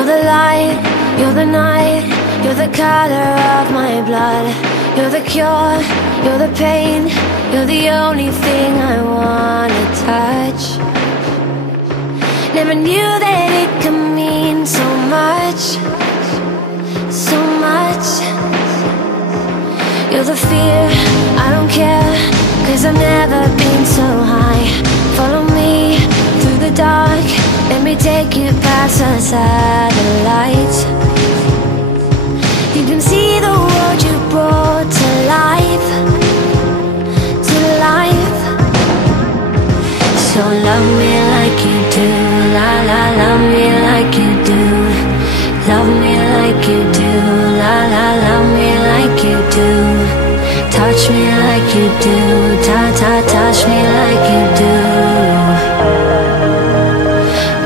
You're the light, you're the night, you're the color of my blood. You're the cure, you're the pain, you're the only thing I wanna touch. Never knew that it could mean so much, so much. You're the fear, I don't care, 'cause I've never been so high. Follow me through the dark, let me take you past the satellites. You can see the world you brought to life, to life. So love me like you do, la la, love me like you do. Love me like you do, la la, love me like you do. Touch me like you do, ta ta, touch me like you do.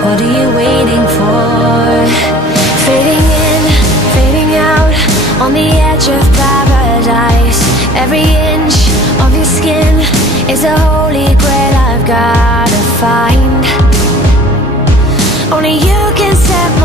What are you waiting for? Fading in, fading out, on the edge of paradise. Every inch of your skin is a holy grail I've gotta find. Only you can set my